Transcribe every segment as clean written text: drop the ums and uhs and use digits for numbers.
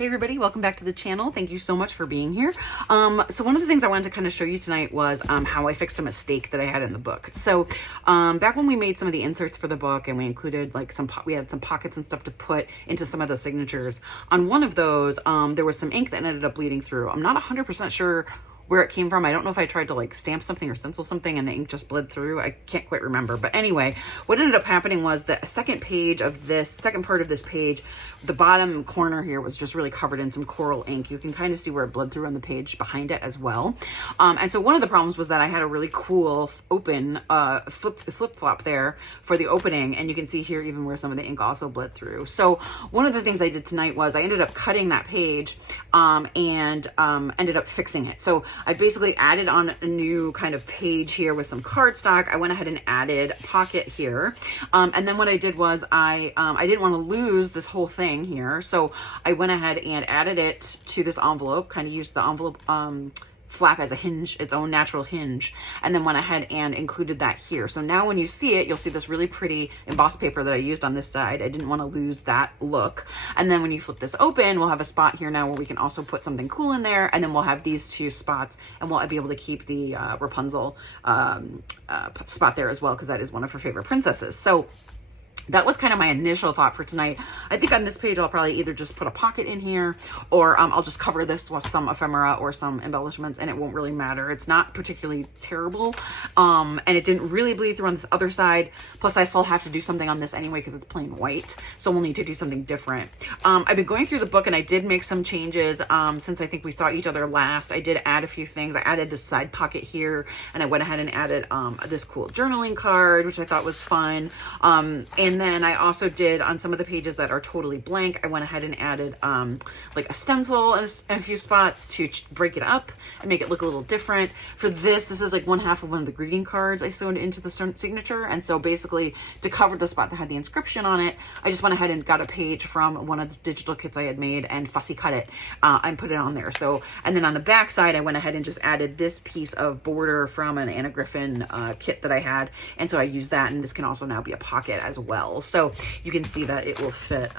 Hey everybody, welcome back to the channel. Thank you so much for being here. So one of the things I wanted to kind of show you tonight was how I fixed a mistake that I had in the book. So back when we made some of the inserts for the book and we included like we had some pockets and stuff to put into some of the signatures. On one of those, there was some ink that ended up bleeding through. I'm not 100% sure where it came from. I don't know if I tried to like stamp something or stencil something and the ink just bled through. I can't quite remember. But anyway, what ended up happening was the second part of this page, the bottom corner here was just really covered in some coral ink. You can kind of see where it bled through on the page behind it as well. And so one of the problems was that I had a really cool open flip-flop there for the opening. And you can see here even where some of the ink also bled through. So one of the things I did tonight was I ended up cutting that page and ended up fixing it. So I basically added on a new kind of page here with some cardstock. I went ahead and added a pocket here. And then what I did was I didn't want to lose this whole thing here. So I went ahead and added it to this envelope, kind of used the envelope flap as a hinge, its own natural hinge, and then went ahead and included that here. So now when you see it, you'll see this really pretty embossed paper that I used on this side. I didn't want to lose that look. And then when you flip this open, we'll have a spot here now where we can also put something cool in there. And then we'll have these two spots and we'll be able to keep the Rapunzel spot there as well, because that is one of her favorite princesses. So that was kind of my initial thought for tonight. I think on this page, I'll probably either just put a pocket in here or I'll just cover this with some ephemera or some embellishments and it won't really matter. It's not particularly terrible. And it didn't really bleed through on this other side. Plus I still have to do something on this anyway because it's plain white. So we'll need to do something different. I've been going through the book and I did make some changes since I think we saw each other last. I did add a few things. I added this side pocket here and I went ahead and added this cool journaling card, which I thought was fun. And then I also did on some of the pages that are totally blank, I went ahead and added like a stencil in a few spots to break it up and make it look a little different. For this is like one half of one of the greeting cards I sewed into the signature. And so basically to cover the spot that had the inscription on it, I just went ahead and got a page from one of the digital kits I had made and fussy cut it and put it on there. So, and then on the back side, I went ahead and just added this piece of border from an Anna Griffin kit that I had. And so I used that, and this can also now be a pocket as well. So you can see that it will fit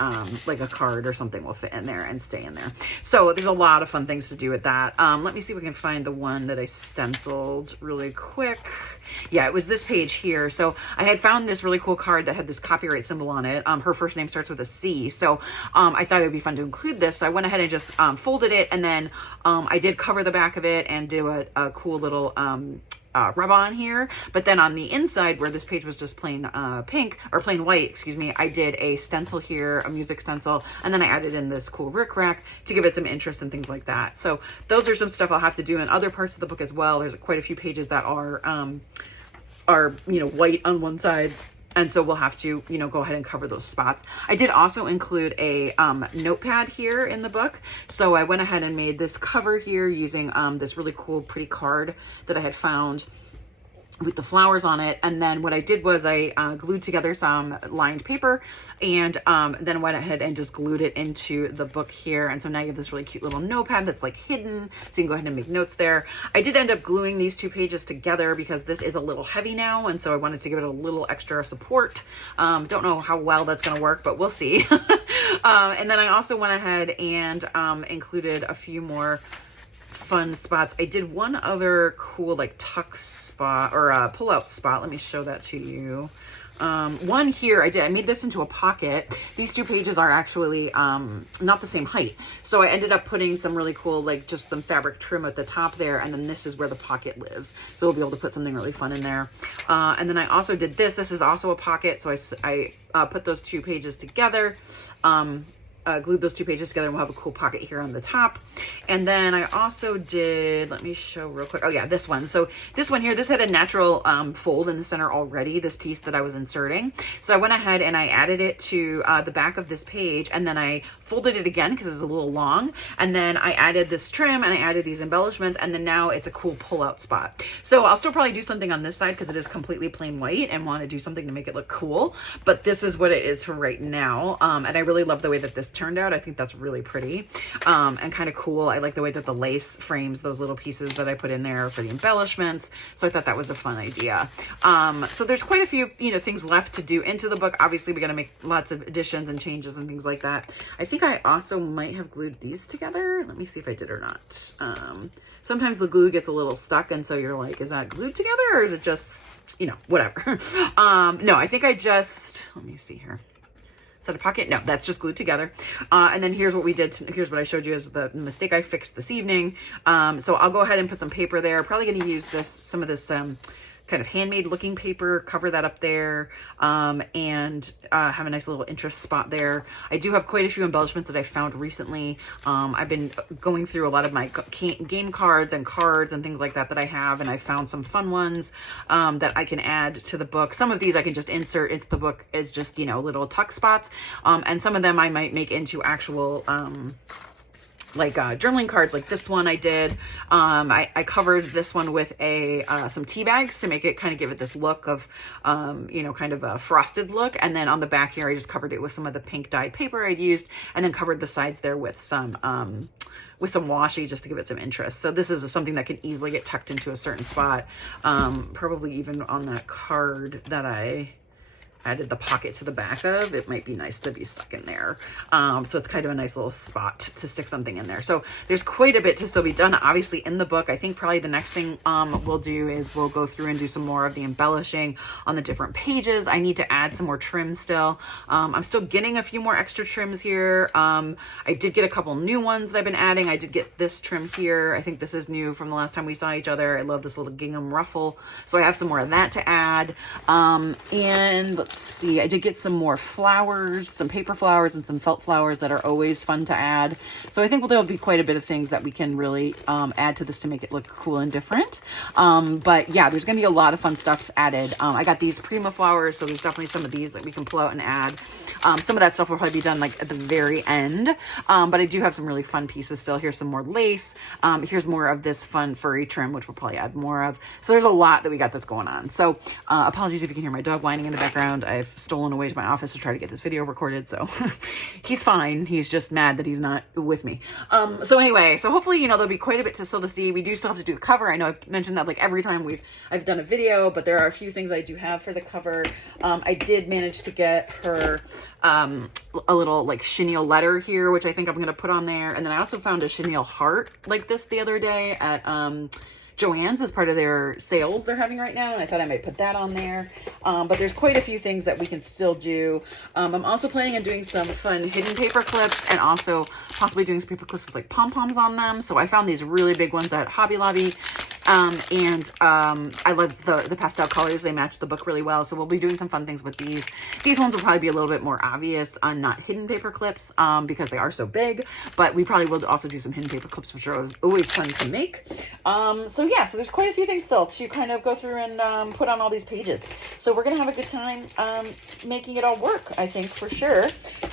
like a card or something will fit in there and stay in there. So there's a lot of fun things to do with that. Let me see if we can find the one that I stenciled really quick. Yeah, it was this page here. So I had found this really cool card that had this copyright symbol on it. Her first name starts with a C. So I thought it would be fun to include this. So I went ahead and just folded it. And then I did cover the back of it and do a cool little rub on here. But then on the inside where this page was just plain pink or plain white, excuse me, I did a stencil here, a music stencil, and then I added in this cool rickrack to give it some interest and things like that. So those are some stuff I'll have to do in other parts of the book as well. There's quite a few pages that are white on one side. And so we'll have to, go ahead and cover those spots. I did also include a notepad here in the book. So I went ahead and made this cover here using this really cool, pretty card that I had found with the flowers on it. And then what I did was I glued together some lined paper and then went ahead and just glued it into the book here. And so now you have this really cute little notepad that's like hidden, so you can go ahead and make notes there. I did end up gluing these two pages together because this is a little heavy now, and so I wanted to give it a little extra support. Don't know how well that's going to work, but we'll see. And then I also went ahead and included a few more fun spots. I did one other cool like tuck spot or pull out spot. Let me show that to you. One here I made this into a pocket. These two pages are actually not the same height. So I ended up putting some really cool, like just some fabric trim at the top there. And then this is where the pocket lives. So we'll be able to put something really fun in there. And then I also did this. This is also a pocket. So I put those two pages together. Glued those two pages together and we'll have a cool pocket here on the top. And then I also did, let me show real quick. Oh yeah, this one. So this one here, this had a natural fold in the center already, this piece that I was inserting. So I went ahead and I added it to the back of this page, and then I folded it again because it was a little long. And then I added this trim and I added these embellishments, and then now it's a cool pull-out spot. So I'll still probably do something on this side because it is completely plain white and want to do something to make it look cool. But this is what it is for right now. And I really love the way that this turned out. I think that's really pretty and kind of cool. I like the way that the lace frames those little pieces that I put in there for the embellishments. So I thought that was a fun idea. So there's quite a few, you know, things left to do into the book. Obviously, we got to make lots of additions and changes and things like that. I think I also might have glued these together. Let me see if I did or not. Sometimes the glue gets a little stuck, and so you're like, is that glued together or is it just, you know, whatever. No, I think I just, let me see here. Is that a pocket? No, that's just glued together. And then here's what we did. Here's what I showed you as the mistake I fixed this evening. So I'll go ahead and put some paper there. Probably going to use some of this kind of handmade looking paper, cover that up there, and have a nice little interest spot there. I do have quite a few embellishments that I found recently. I've been going through a lot of my game cards and things like that I have, and I found some fun ones that I can add to the book. Some of these I can just insert into the book as just, you know, little tuck spots, and some of them I might make into actual like journaling cards, like this one I did. I covered this one with some tea bags to make it kind of give it this look of, you know, kind of a frosted look. And then on the back here, I just covered it with some of the pink dyed paper I'd used, and then covered the sides there with some washi just to give it some interest. So this is something that can easily get tucked into a certain spot, probably even on that card that I added the pocket to the back of. It might be nice to be stuck in there. So it's kind of a nice little spot to stick something in there. So there's quite a bit to still be done, obviously, in the book. I think probably the next thing we'll do is we'll go through and do some more of the embellishing on the different pages. I need to add some more trim still. I'm still getting a few more extra trims here. I did get a couple new ones that I've been adding. I did get this trim here. I think this is new from the last time we saw each other. I love this little gingham ruffle. So I have some more of that to add. And let's see, I did get some more flowers, some paper flowers and some felt flowers that are always fun to add. So I think there'll be quite a bit of things that we can really add to this to make it look cool and different. But yeah, there's gonna be a lot of fun stuff added. I got these Prima flowers, so there's definitely some of these that we can pull out and add. Some of that stuff will probably be done like at the very end, but I do have some really fun pieces still. Here's some more lace. Here's more of this fun furry trim, which we'll probably add more of. So there's a lot that we got that's going on. So apologies if you can hear my dog whining in the background. I've stolen away to my office to try to get this video recorded, so he's fine. He's just mad that he's not with me. So anyway, so hopefully, you know, there'll be quite a bit to still to see. We do still have to do the cover. I know I've mentioned that like every time I've done a video, but there are a few things I do have for the cover. I did manage to get her a little like chenille letter here, which I think I'm going to put on there. And then I also found a chenille heart like this the other day at Joann's as part of their sales they're having right now, and I thought I might put that on there. But there's quite a few things that we can still do. I'm also planning on doing some fun hidden paper clips, and also possibly doing some paper clips with like pom-poms on them. So I found these really big ones at Hobby Lobby. I love the pastel colors. They match the book really well. So we'll be doing some fun things with these. These ones will probably be a little bit more obvious on not hidden paper clips, because they are so big, but we probably will also do some hidden paper clips, which are always fun to make. So yeah, so there's quite a few things still to kind of go through and put on all these pages. So we're going to have a good time making it all work, I think, for sure.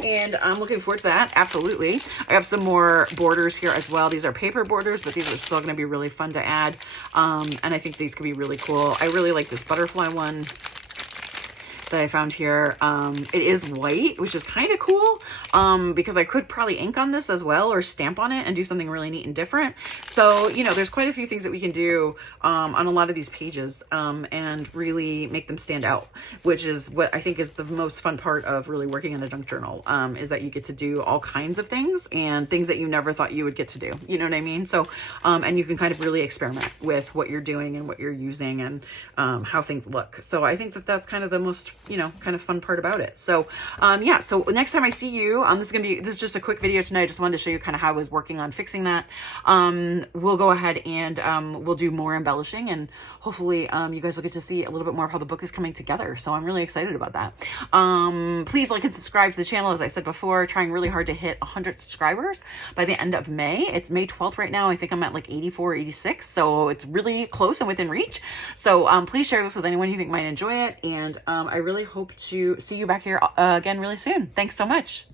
And I'm looking forward to that. Absolutely. I have some more borders here as well. These are paper borders, but these are still going to be really fun to add. And I think these could be really cool. I really like this butterfly one that I found here. It is white, which is kind of cool, because I could probably ink on this as well, or stamp on it and do something really neat and different. So, you know, there's quite a few things that we can do on a lot of these pages, and really make them stand out, which is what I think is the most fun part of really working in a junk journal, is that you get to do all kinds of things and things that you never thought you would get to do. You know what I mean? So, and you can kind of really experiment with what you're doing and what you're using and how things look. So I think that that's kind of the most, you know, kind of fun part about it. So yeah, so next time I see you, this is just a quick video tonight. I just wanted to show you kind of how I was working on fixing that. We'll go ahead and we'll do more embellishing, and hopefully you guys will get to see a little bit more of how the book is coming together. So I'm really excited about that. Please like and subscribe to the channel. As I said before, trying really hard to hit 100 subscribers by the end of May. It's May 12th right now. I think I'm at like 84, 86. So it's really close and within reach. So please share this with anyone you think might enjoy it. And I really hope to see you back here again really soon. Thanks so much.